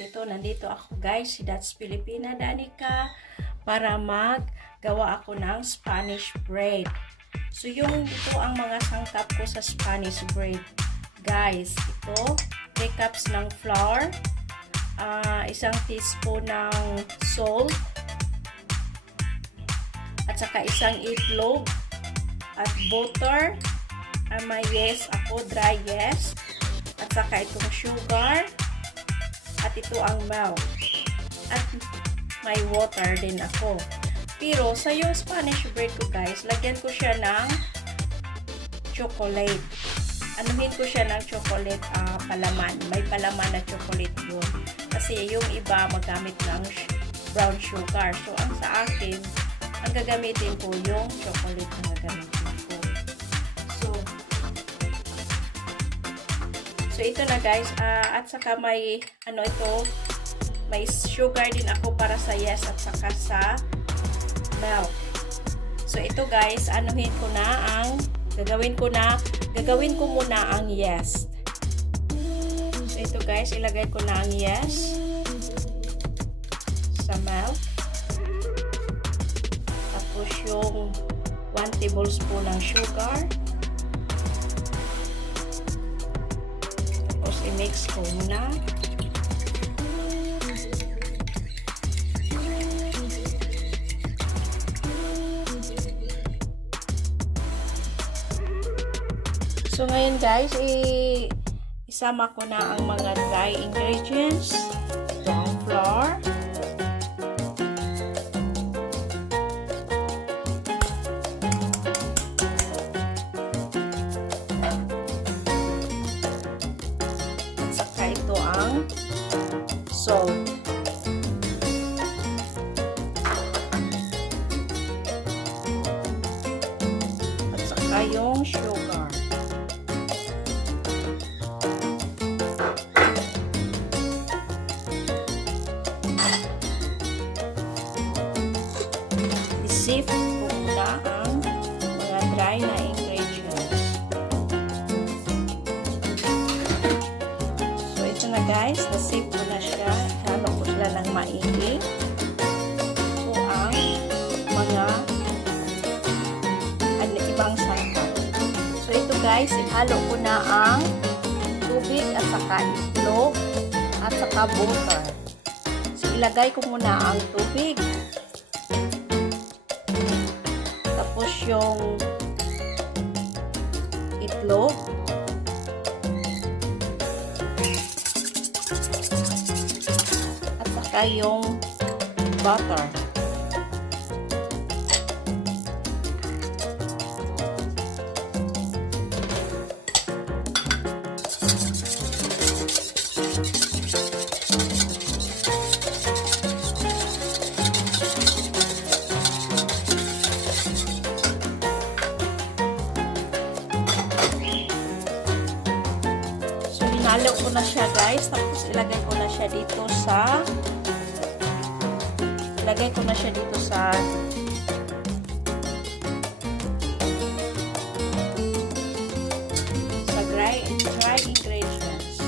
ito, nandito ako guys, si That's Filipina Danica, para maggawa ako ng Spanish bread. So ito ang mga sangkap ko sa Spanish bread. Guys, ito, 3 cups ng flour, 1 teaspoon ng salt, at saka 1 itlog, at butter, may yes ako, dry yes, at saka itong sugar, at ito ang milk, at may water din ako. Pero sa yung Spanish bread ko guys, lagyan ko siya ng chocolate. Anuhin ko siya ng chocolate palaman. May palaman na chocolate yun. Kasi yung iba magamit ng brown sugar. So ang sa akin, ang gagamitin ko yung chocolate na gagamitin ko. So ito na guys, at saka may may sugar din ako para sa yes at saka sa milk. So ito guys, gagawin ko muna ang yes. So ito guys, ilagay ko na ang yes sa milk. Tapos yung 1 tablespoon ng sugar. I-mix ko muna. So ngayon guys, isama ko na ang mga dry ingredients. Ito ang flour, salt, at saka yung sugar. I-sieve ko muna ang mga dry na ingredients. So ito na guys, na-sieve ko na siya. Halo ko sila ng maigi. Ito ang mga ibang sangkap. So ito guys, ihalo ko na ang tubig at saka itlog at saka butter. So ilagay ko muna ang tubig. Tapos yung itlog. Yung butter. So hinalo ko na siya guys, tapos ilagay ko na siya dito sa dry ingredients.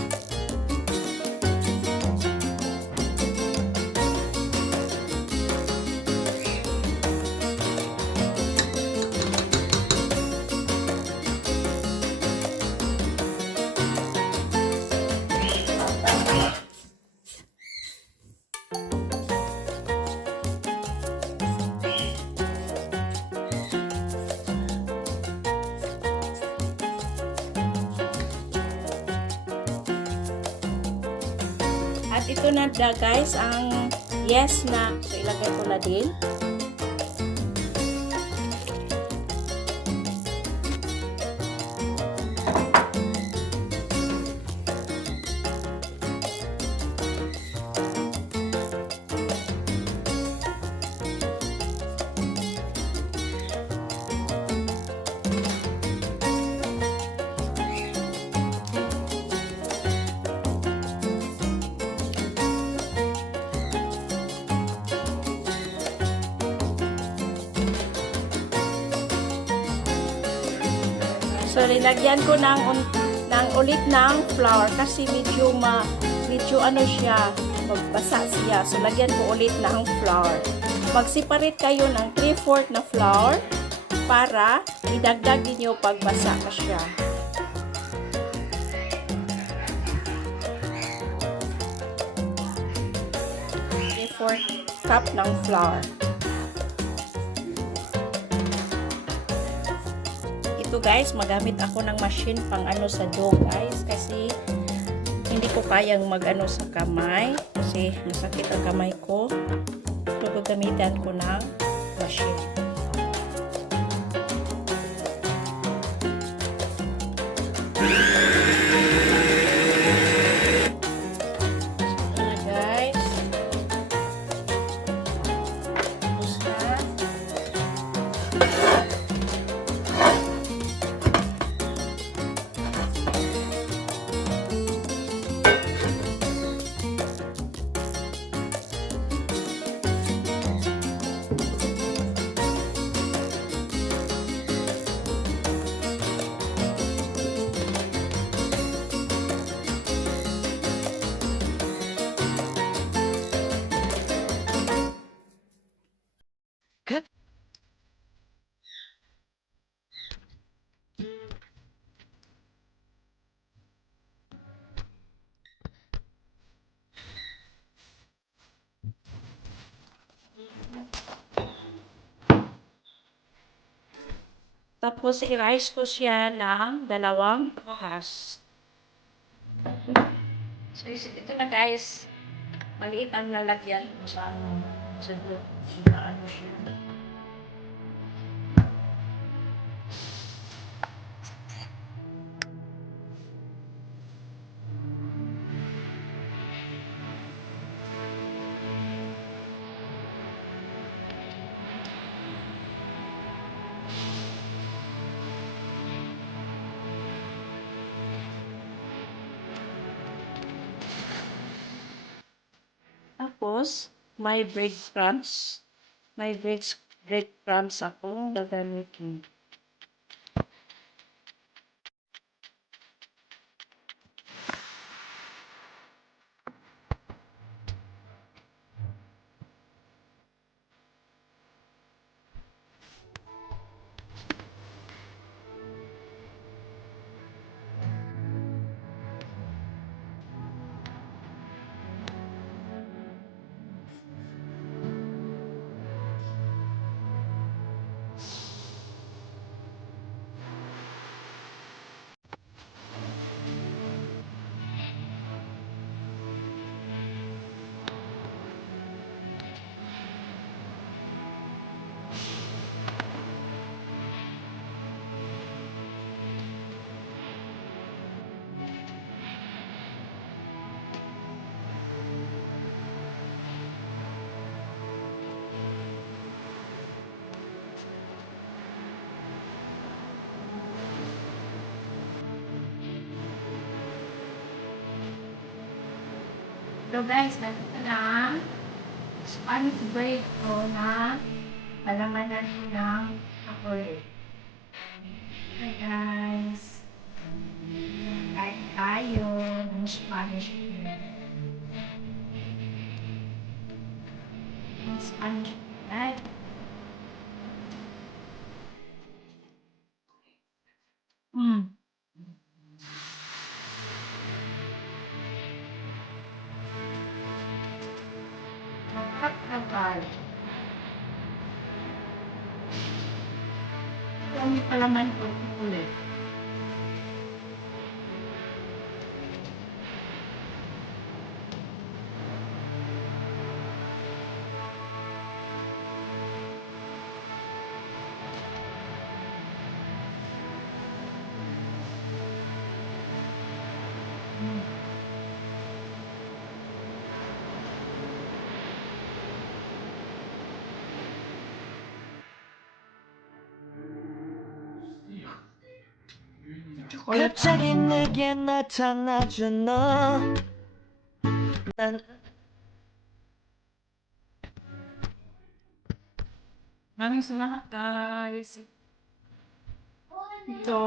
At ito na guys ang yes na. So ilagay ko na din. So, linagyan ko ng ulit ng flour kasi medyo ano siya, magbasa siya. So, lagyan ko ulit ng flour. Mag-separate kayo ng 3/4 na flour para idagdag niyo pagbasa pa siya. 3/4 cup ng flour. Ito guys, magamit ako ng machine pang ano sa dough guys kasi hindi ko kayang mag-ano sa kamay kasi masakit ang kamay ko. So, gagamitan ko ng machine. Good. Tapos, i-rice ko siya ng 2 oras. So, ito na guys. Maliit ang lalagyan ko sa ano. Sa ano siya. Tapos, may breadcrumbs. May breadcrumbs ako gagamitin. So guys, nandito na Spanish bread ko na palamanan ko ng chocolate. Hi guys! Kain tayo ng Spanish bread. Spanish bread. Kapag kung may palaman ko ulit. 갑자기 내게 나타나준 너. 난 Maraming salamat guys. Ito.